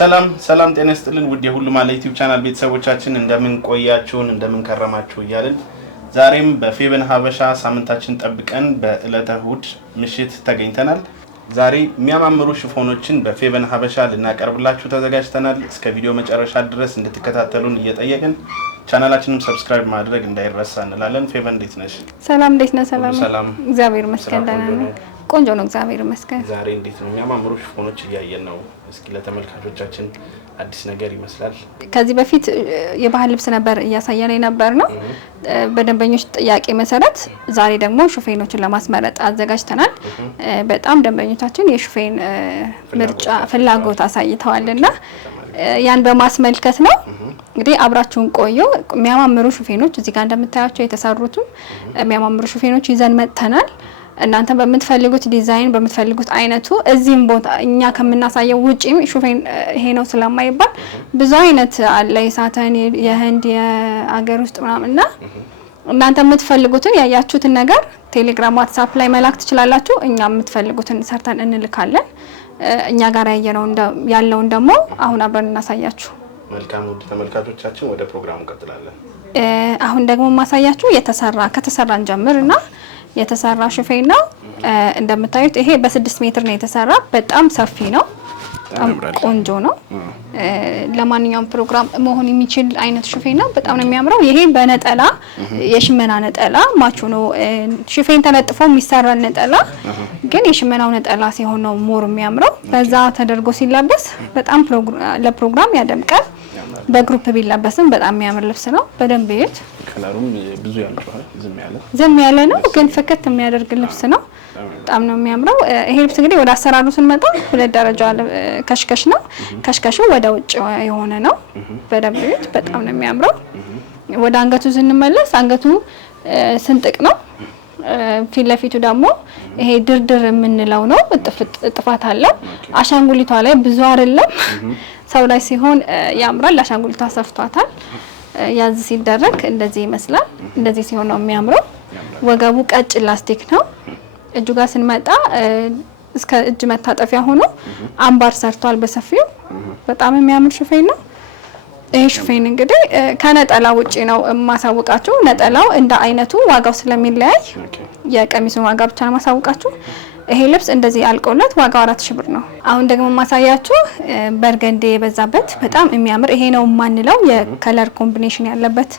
ሰላም ጤና ይስጥልን ውድ የሁሉም አለ ዩቲዩብ ቻናል ቤተሰቦቻችን እንደምን ቆያችሁን እንደምን ከረማችሁ እያልን ዛሬም በፌቨን ሀበሻ ሳምንታችን ጠብቀን በእለተ እሁድ ምሽት ተገኝተናል። ዛሬ የሚያማምሩ ሽፎኖችን በፌቨን ሀበሻ ልናቀርብላችሁ ተዘጋጅተናል። እስከ ቪዲዮ መጨረሻ ድረስ እንድትከታተሉን እየጠየቅን ቻናላችንን ሰብስክራይብ ማድረግ እንዳይረሳ እንላለን። ፌቨን እንዴት ነሽ? ሰላም እንዴት ነህ? ሰላም እግዚአብሔር ይመስገን ደህና ነኝ። ቆንጆ ነው እግዚአብሔር ይመስገን። ዛሬ እንዴት ነው የሚያማምሩ ሽፎኖች እያየን ነው። እስኪ ለተመልካቾቻችን አዲስ ነገር ይመስላል። ከዚህ በፊት የባህል ልብስ ነበር እያሳየን የነበር ነው በደንበኞች ጥያቄ መሰረት ዛሬ ደግሞ ሹፌኖችን ለማስመረጥ አዘጋጅተናል። በጣም ደንበኞቻችን የሹፌን ምርጫ ፍላጎት አሳይተዋልና ያን በማስመልከት ነው እንግዲህ አብራችሁን ቆዩ። የሚያማምሩ ሹፌኖች እዚህ ጋር እንደምታያቸው የተሰሩት የሚያማምሩ ሹፌኖች ይዘን መጥተናል። እናንተ በምትፈልጉት ዲዛይን በምትፈልጉት አይነቱ እዚህም ቦታ እኛ ከምናሳየው ውጪም ሹፌን ይሄ ነው ስለማይባል ብዙ አይነት አለ። የሳተን የህንድ የአገር ውስጥ ምናምንና እናንተ የምትፈልጉትን ያያችሁትን ነገር ቴሌግራም ዋትስአፕ ላይ መላክ ትችላላችሁ። እኛ የምትፈልጉትን ሰርተን እንልካለን። እኛ ጋር ያለውን ደግሞ አሁን አብረን እናሳያችሁ። መልካም ውድ ተመልካቾቻችን ወደ ፕሮግራሙ እንቀጥላለን። አሁን ደግሞ ማሳያችሁ ከተሰራን ጀምርና የተሰራ ሹፌን ነው። እንደምታዩት ይሄ በ6 ሜትር ነው የተሰራ። በጣም ሰፊ ነው። ቆንጆ ነው። ለማንኛውም ፕሮግራም መሆን የሚችል አይነት ሹፌን ነው። በጣም ነው የሚያምረው። ይሄ በነጠላ የሽመና ነጠላ ማቹ ነው። ሹፌን ተለጥፎ የሚሰራ ነጠላ ግን የሽመናው ነጠላ ሲሆን ነው ሞር የሚያምረው። በዛ ተደርጎ ሲለበስ በጣም ለፕሮግራም ያደምቃል። በግሩፕ ቢለበስም በጣም የሚያምር ልብስ ነው። በደንብ ይዩት። ከለሩም ብዙ ያልጨዋል ዝም ያለ ነው ግን ፍክት የሚያደርግ ልብስ ነው። በጣም ነው የሚያምረው። ይሄ ልብስ እንግዲህ ወደ አሰራሩ ስንመጣ ሁለት ደረጃ ከሽከሽ ነው። ከሽከሹ ወደ ውጭ የሆነ ነው። በደንብ ይዩት። በጣም ነው የሚያምረው። ወደ አንገቱ ስንመለስ አንገቱ ስንጥቅ ነው። ፊት ለፊቱ ደግሞ ይሄ ድርድር የምንለው ነው። ጥፋት አለው። አሻንጉሊቷ ላይ ብዙ አይደለም። ሰው ላይ ሲሆን ያምራል። አሻንጉሊቷ ሰፍቷታል። ያዝ ሲደረግ እንደዚህ ይመስላል። እንደዚህ ሲሆን ነው የሚያምረው። ወገቡ ቀጭን ላስቲክ ነው። እጁ ጋር ስንመጣ እስከ እጅ መታጠፊያ ሆኖ አምባር ሰርቷል በሰፊው። በጣም የሚያምር ሹፌን ነው። ይሄ ሹፌን እንግዲህ ከነጠላ ውጪ ነው ማሳወቃችሁ። ነጠላው እንደ አይነቱ ዋጋው ስለሚለያይ የቀሚሱን ዋጋ ብቻ ነው ማሳወቃችሁ። ይሄ ልብስ እንደዚህ አልቆለት ዋጋው 4000 ብር ነው። አሁን ደግሞ ማሳያችሁ በርገንዴ የበዛበት በጣም የሚያምር ይሄ ነው ማንለው የከለር ኮምቢኔሽን ያለበት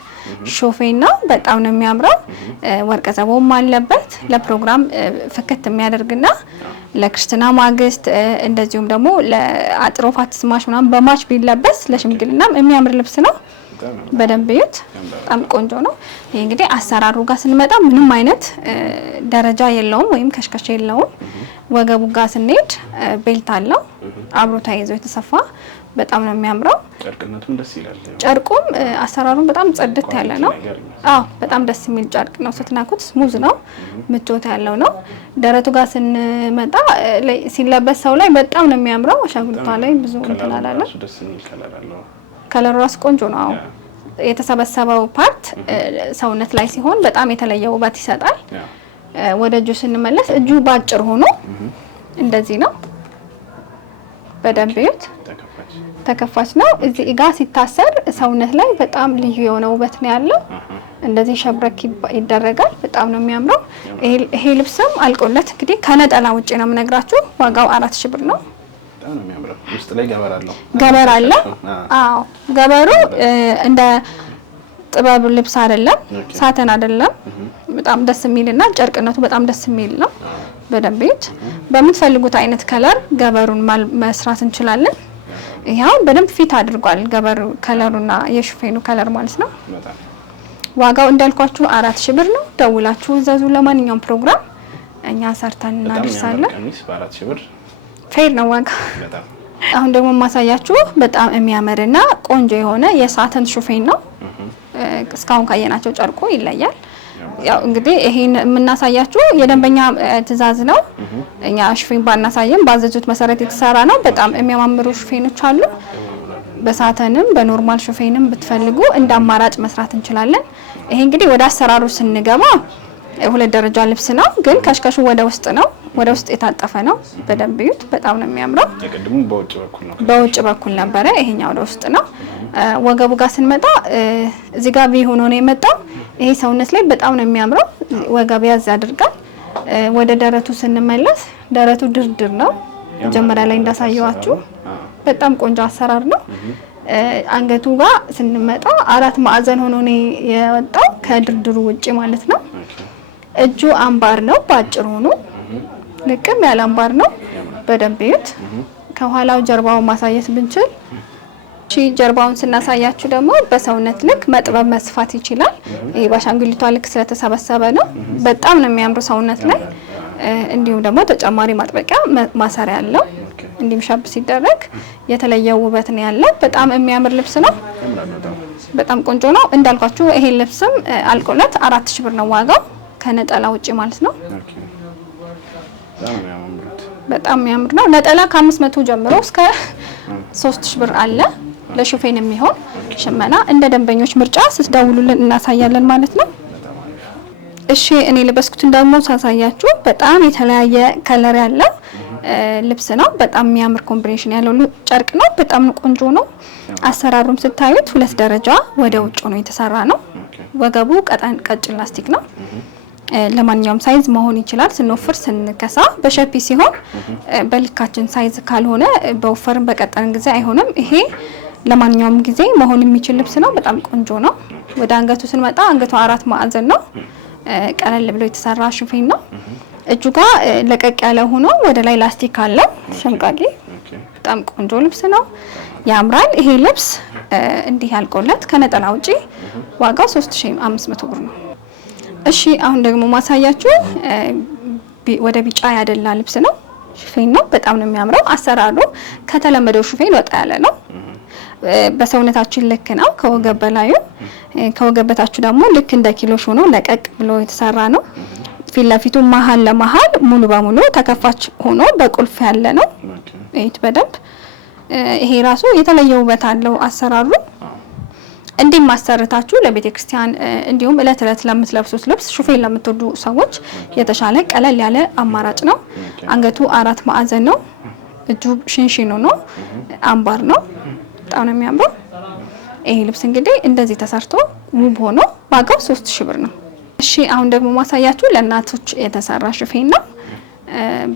ሹፌን ነው። በጣም ነው የሚያምረው። ወርቀ ዘቦም አለበት ለፕሮግራም ፍክት የሚያደርግና ለክርስትና ማግስት እንደዚሁም ደግሞ ለአጥሮፋት ስማሽ ምናምን በማች ቢለበስ ለሽምግልናም የሚያምር ልብስ ነው። በደንብ ይዩት። በጣም ቆንጆ ነው። ይሄ እንግዲህ አሰራሩ ጋር ስንመጣ ምንም አይነት ደረጃ የለውም ወይም ከሽከሽ የለውም። ወገቡ ጋር ስንሄድ ቤልት አለው አብሮ ተያይዞ የተሰፋ በጣም ነው የሚያምረው። ጨርቅነቱም ደስ ይላል። ጨርቁም አሰራሩም በጣም ጽድት ያለ ነው። በጣም ደስ የሚል ጨርቅ ነው። ስትናኩት ስሙዝ ነው፣ ምቾት ያለው ነው። ደረቱ ጋር ስንመጣ ሲለበስ ሰው ላይ በጣም ነው የሚያምረው። አሻንጉሊቷ ላይ ብዙ እንትን አላለም። ደስ የሚል ከለር አለው። ከለሩ ራሱ ቆንጆ ነው። የተሰበሰበው ፓርት ሰውነት ላይ ሲሆን በጣም የተለየ ውበት ይሰጣል። ወደ እጁ ስንመለስ እጁ ባጭር ሆኖ እንደዚህ ነው። በደንብ ይዩት። ተከፋች ነው። እዚህ ጋር ሲታሰር ሰውነት ላይ በጣም ልዩ የሆነ ውበት ነው ያለው። እንደዚህ ሸብረክ ይደረጋል። በጣም ነው የሚያምረው። ይሄ ልብስም አልቆለት እንግዲህ ከነጠላ ውጪ ነው የምነግራችሁ። ዋጋው 4000 ብር ነው። በጣም ነው የሚያምረው። ውስጥ ላይ ገበር አለው። ገበሩ እንደ ጥበብ ልብስ አይደለም፣ ሳተን አይደለም። በጣም ደስ የሚልና ጨርቅነቱ በጣም ደስ የሚል ነው። በደንብ ይዩት። በምትፈልጉት አይነት ከለር ገበሩን መስራት እንችላለን። ይሄው በደንብ ፊት አድርጓል ገበሩ ከለሩና የሹፌኑ ከለር ማለት ነው። ዋጋው እንዳልኳችሁ 4000 ብር ነው። ደውላችሁ እዘዙ። ለማንኛውም ፕሮግራም እኛ ሰርተን እናደርሳለን። ቀሚስ በ4000 ብር ፌር ነው ዋጋ። አሁን ደግሞ ማሳያችሁ በጣም የሚያምርና ቆንጆ የሆነ የሳተን ሹፌን ነው። እስካሁን ካየናቸው ጨርቁ ይለያል። ያው እንግዲህ ይሄን የምናሳያችሁ የደንበኛ ትዕዛዝ ነው። እኛ ሹፌን ባናሳየም ባዘዙት መሰረት የተሰራ ነው። በጣም የሚያማምሩ ሹፌኖች አሉ። በሳተንም በኖርማል ሹፌንም ብትፈልጉ እንደ አማራጭ መስራት እንችላለን። ይሄ እንግዲህ ወደ አሰራሩ ስንገባ ሁለት ደረጃ ልብስ ነው ግን ከሽከሹ ወደ ውስጥ ነው ወደ ውስጥ የታጠፈ ነው በደንብ ይዩት በጣም ነው የሚያምረው የቀድሙ በውጭ በኩል ነበረ ይሄኛው ወደ ውስጥ ነው ወገቡ ጋር ስንመጣ እዚህ ጋር ሆኖ ነው የመጣው ይሄ ሰውነት ላይ በጣም ነው የሚያምረው ወገብ ያዝ ያደርጋል ወደ ደረቱ ስንመለስ ደረቱ ድርድር ነው መጀመሪያ ላይ እንዳሳየዋችሁ በጣም ቆንጆ አሰራር ነው አንገቱ ጋር ስንመጣ አራት ማዕዘን ሆኖ ነው የወጣው ከድርድሩ ውጪ ማለት ነው እጁ አምባር ነው ባጭሩ ነው ልቅም ያለ አምባር ነው በደንብ ይዩት ከኋላው ጀርባው ማሳየት ብንችል እሺ ጀርባውን ስናሳያችሁ ደግሞ በሰውነት ልክ መጥበብ መስፋት ይችላል ይሄ ባሻንጉሊቷ ልክ ስለተሰበሰበ ነው በጣም ነው የሚያምሩ ሰውነት ላይ እንዲሁም ደግሞ ተጨማሪ ማጥበቂያ ማሰሪያ አለው እንዲም ሻብ ሲደረግ የተለየ ውበት ነው ያለው በጣም የሚያምር ልብስ ነው በጣም ቆንጆ ነው እንዳልኳችሁ ይሄ ልብስም አልቆለት 4000 ብር ነው ዋጋው ከነጠላ ውጪ ማለት ነው በጣም የሚያምር ነው ነጠላ ከ500 ጀምሮ እስከ 3000 ብር አለ ለሹፌን የሚሆን ሽመና እንደ ደንበኞች ምርጫ ስትደውሉልን እናሳያለን ማለት ነው እሺ እኔ ለበስኩትን ደግሞ ሳሳያችሁ በጣም የተለያየ ከለር ያለው ልብስ ነው በጣም የሚያምር ኮምቢኔሽን ያለው ጨርቅ ነው በጣም ቆንጆ ነው አሰራሩም ስታዩት ሁለት ደረጃ ወደ ውጭ ነው የተሰራ ነው ወገቡ ቀጭን ላስቲክ ነው ለማንኛውም ሳይዝ መሆን ይችላል ስንወፍር ስንከሳ በሸፒ ሲሆን በልካችን ሳይዝ ካልሆነ በወፈርን በቀጠን ጊዜ አይሆንም ይሄ ለማንኛውም ጊዜ መሆን የሚችል ልብስ ነው በጣም ቆንጆ ነው ወደ አንገቱ ስንመጣ አንገቱ አራት ማዕዘን ነው ቀለል ብሎ የተሰራ ሹፌን ነው እጁ ጋር ለቀቅ ያለ ሆኖ ወደ ላይ ላስቲክ አለው ሸምቃቂ በጣም ቆንጆ ልብስ ነው ያምራል ይሄ ልብስ እንዲህ ያልቆለት ከነጠላ ውጪ ዋጋው 3500 ብር ነው እሺ አሁን ደግሞ ማሳያችሁ ወደ ቢጫ ያደላ ልብስ ነው ሹፌን ነው በጣም ነው የሚያምረው አሰራሩ ከተለመደው ሹፌን ወጣ ያለ ነው በሰውነታችን ልክ ነው ከወገብ በላዩ ከወገብ በታች ደግሞ ልክ እንደ ኪሎሽ ሆኖ ለቀቅ ብሎ የተሰራ ነው ፊት ለፊቱ መሃል ለመሃል ሙሉ በሙሉ ተከፋች ሆኖ በቁልፍ ያለ ነው እይት በደንብ ይሄ ራሱ የተለየ ውበት አለው አሰራሩ እንዲም ማሰርታችሁ ለቤተ ክርስቲያን እንዲሁም እለት ለምትለብሱት ልብስ ሹፌን ለምትወዱ ሰዎች የተሻለ ቀለል ያለ አማራጭ ነው አንገቱ አራት ማዕዘን ነው እጁ ሽንሽኑ ነው አምባር ነው በጣም ነው የሚያምረው ይሄ ልብስ እንግዲህ እንደዚህ ተሰርቶ ውብ ሆኖ ዋጋው 3000 ብር ነው እሺ አሁን ደግሞ ማሳያችሁ ለእናቶች የተሰራ ሹፌን ነው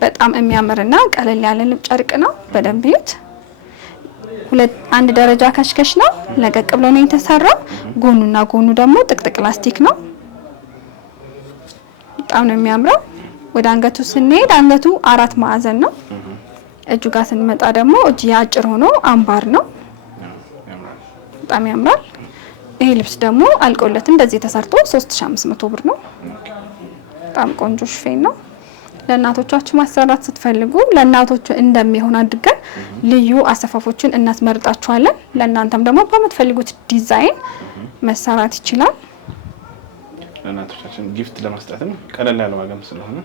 በጣም የሚያምርና ቀለል ያለ ልብ ጨርቅ ነው በደንብ ይዩት አንድ ደረጃ ከሽከሽ ነው ለቀቅ ብሎ ነው የተሰራው ጎኑና ጎኑ ደግሞ ጥቅጥቅ ላስቲክ ነው በጣም ነው የሚያምረው ወደ አንገቱ ስንሄድ አንገቱ አራት ማዕዘን ነው እጁ ጋር ስንመጣ ደግሞ እጅ ያጭር ሆኖ አምባር ነው በጣም ያምራል ይሄ ልብስ ደግሞ አልቆለት እንደዚህ ተሰርቶ 3500 ብር ነው በጣም ቆንጆ ሹፌን ነው ለእናቶቻችሁ ማሰራት ስትፈልጉ ለእናቶቹ እንደሚሆን አድርገን ልዩ አሰፋፎችን እናስመርጣችኋለን ለእናንተም ደግሞ በመትፈልጉት ዲዛይን መሰራት ይችላል ለእናቶቻችን ጊፍት ለመስጠትም ቀለል ያለ ዋጋም ስለሆነ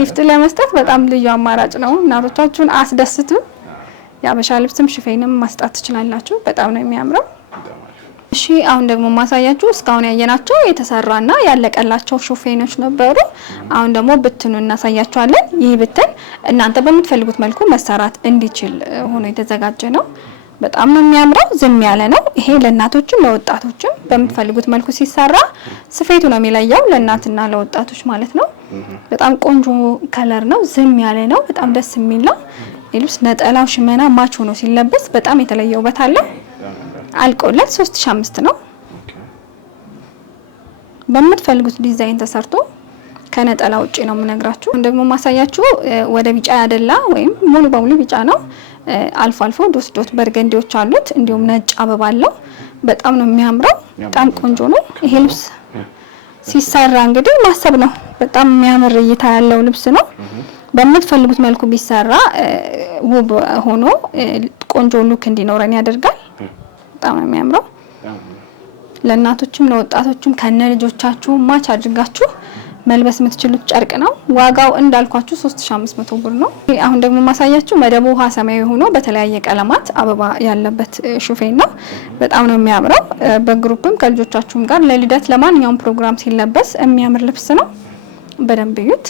ጊፍት ለመስጠት በጣም ልዩ አማራጭ ነው እናቶቻችሁን አስደስቱ ያበሻ ልብስም ሹፌንም ማስጣት ትችላላችሁ በጣም ነው የሚያምረው እሺ አሁን ደግሞ ማሳያችሁ እስካሁን ያየናቸው የተሰራና ያለቀላቸው ሹፌኖች ነበሩ አሁን ደግሞ ብትኑ እናሳያችኋለን ይህ ብትን እናንተ በምትፈልጉት መልኩ መሰራት እንዲችል ሆኖ የተዘጋጀ ነው በጣም ነው የሚያምረው ዝም ያለ ነው ይሄ ለእናቶችም ለወጣቶችም በምትፈልጉት መልኩ ሲሰራ ስፌቱ ነው የሚለየው ለእናትና ለወጣቶች ማለት ነው በጣም ቆንጆ ከለር ነው ዝም ያለ ነው በጣም ደስ የሚል ነው ልብስ ነጠላው ሽመና ማች ሆኖ ሲለበስ በጣም የተለየ ውበት አለው አልቆለት 3500 ነው በምትፈልጉት ዲዛይን ተሰርቶ ከነጠላ ውጪ ነው የምነግራችሁ ደግሞ ማሳያችሁ ወደ ቢጫ ያደላ ወይም ሙሉ በሙሉ ቢጫ ነው አልፎ አልፎ ዶት በርገንዲዎች አሉት እንዲሁም ነጭ አበባ አለው በጣም ነው የሚያምረው በጣም ቆንጆ ነው ይሄ ልብስ ሲሰራ እንግዲህ ማሰብ ነው በጣም የሚያምር እይታ ያለው ልብስ ነው በምትፈልጉት መልኩ ቢሰራ ውብ ሆኖ ቆንጆ ሉክ እንዲኖረን ያደርጋል በጣም ነው የሚያምረው ለእናቶችም ለወጣቶችም ከነ ልጆቻችሁ ማች አድርጋችሁ መልበስ የምትችሉት ጨርቅ ነው። ዋጋው እንዳልኳችሁ 3500 ብር ነው። አሁን ደግሞ ማሳያችሁ መደቡ ውሃ ሰማያዊ ሆኖ በተለያየ ቀለማት አበባ ያለበት ሹፌን ነው። በጣም ነው የሚያምረው። በግሩፕም ከልጆቻችሁም ጋር ለልደት ለማንኛውም ፕሮግራም ሲለበስ የሚያምር ልብስ ነው። በደንብ እዩት።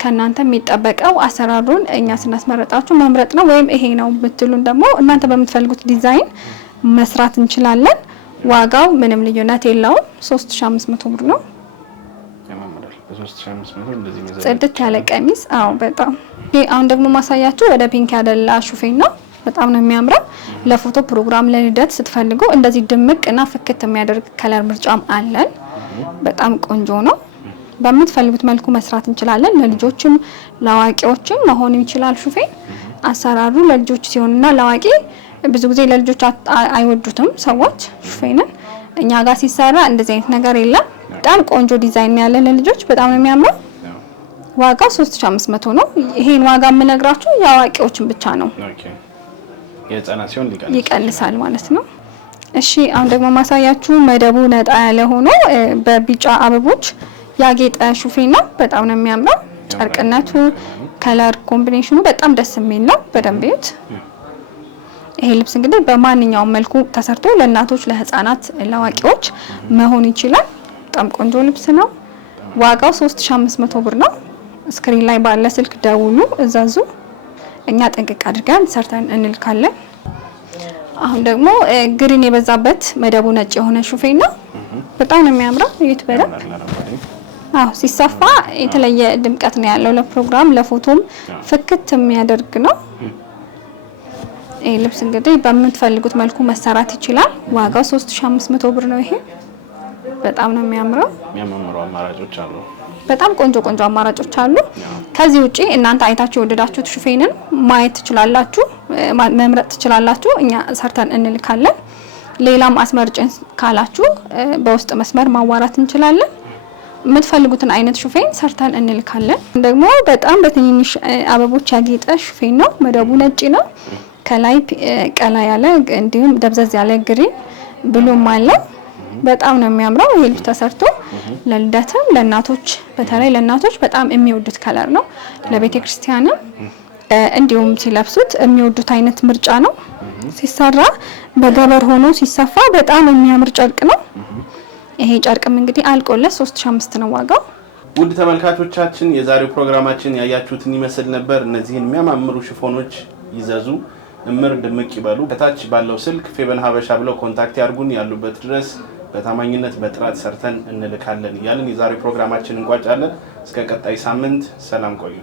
ከናንተ የሚጠበቀው አሰራሩን እኛ ስናስመረጣችሁ መምረጥ ነው። ወይም ይሄ ነው ብትሉን ደግሞ እናንተ በምትፈልጉት ዲዛይን መስራት እንችላለን። ዋጋው ምንም ልዩነት የለውም። 3500 ብር ነው። ጽድት ያለ ቀሚስ። አዎ በጣም አሁን ደግሞ ማሳያችሁ ወደ ፒንክ ያደላ ሹፌን ነው። በጣም ነው የሚያምረው። ለፎቶ ፕሮግራም ለልደት ስትፈልጉ እንደዚህ ድምቅና ፍክት የሚያደርግ ከለር ምርጫም አለን። በጣም ቆንጆ ነው። በምትፈልጉት መልኩ መስራት እንችላለን። ለልጆችም ለአዋቂዎችም መሆን ይችላል። ሹፌን አሰራሩ ለልጆች ሲሆንና ለአዋቂ ብዙ ጊዜ ለልጆች አይወዱትም ሰዎች ሹፌንን። እኛ ጋር ሲሰራ እንደዚህ አይነት ነገር የለም። በጣም ቆንጆ ዲዛይን ያለ ለልጆች በጣም ነው የሚያምረው። ዋጋው 3500 ነው። ይሄን ዋጋ የምነግራችሁ የአዋቂዎችን ብቻ ነው። የህፃናት ሲሆን ይቀንሳል ማለት ነው። እሺ አሁን ደግሞ ማሳያችሁ መደቡ ነጣ ያለ ሆኖ በቢጫ አበቦች ያጌጠ ሹፌን ነው። በጣም ነው የሚያምረው። ጨርቅነቱ ከለር ኮምቢኔሽኑ በጣም ደስ የሚል ነው። በደንብ እዩት። ይሄ ልብስ እንግዲህ በማንኛውም መልኩ ተሰርቶ ለእናቶች፣ ለህፃናት፣ ለአዋቂዎች መሆን ይችላል። በጣም ቆንጆ ልብስ ነው። ዋጋው 3500 ብር ነው። ስክሪን ላይ ባለ ስልክ ደውሉ፣ እዛዙ። እኛ ጥንቅቅ አድርገን ሰርተን እንልካለን። አሁን ደግሞ ግሪን የበዛበት መደቡ ነጭ የሆነ ሹፌን ነው። በጣም ነው የሚያምረው። እዩት በደንብ። አዎ ሲሰፋ የተለየ ድምቀት ነው ያለው። ለፕሮግራም ለፎቶም ፍክት የሚያደርግ ነው። ይሄ ልብስ እንግዲህ በምትፈልጉት መልኩ መሰራት ይችላል። ዋጋው 3500 ብር ነው። ይሄ በጣም ነው የሚያምረው። የሚያማምሩ አማራጮች አሉ። በጣም ቆንጆ አማራጮች አሉ። ከዚህ ውጪ እናንተ አይታችሁ የወደዳችሁት ሹፌንን ማየት ትችላላችሁ፣ መምረጥ ትችላላችሁ። እኛ ሰርተን እንልካለን። ሌላም አስመርጭን ካላችሁ በውስጥ መስመር ማዋራት እንችላለን። የምትፈልጉትን አይነት ሹፌን ሰርተን እንልካለን። ደግሞ በጣም በትንንሽ አበቦች ያጌጠ ሹፌን ነው። መደቡ ነጭ ነው። ከላይ ቀላ ያለ እንዲሁም ደብዘዝ ያለ ግሪን ብሉም አለው። በጣም ነው የሚያምረው። ይሄ ልብስ ተሰርቶ ለልደትም ለእናቶች በተለይ ለእናቶች በጣም የሚወዱት ከለር ነው። ለቤተ ክርስቲያንም እንዲሁም ሲለብሱት የሚወዱት አይነት ምርጫ ነው። ሲሰራ በገበር ሆኖ ሲሰፋ በጣም የሚያምር ጨርቅ ነው። ይሄ ጨርቅም እንግዲህ አልቆለት 3500 ነው ዋጋው። ውድ ተመልካቾቻችን የዛሬው ፕሮግራማችን ያያችሁትን ይመስል ነበር። እነዚህን የሚያማምሩ ሽፎኖች ይዘዙ፣ እምር ድምቅ ይበሉ። ከታች ባለው ስልክ ፌበን ሀበሻ ብለው ኮንታክት ያርጉን። ያሉበት ድረስ በታማኝነት በጥራት ሰርተን እንልካለን እያልን የዛሬው ፕሮግራማችን እንቋጫለን። እስከ ቀጣይ ሳምንት ሰላም ቆዩ።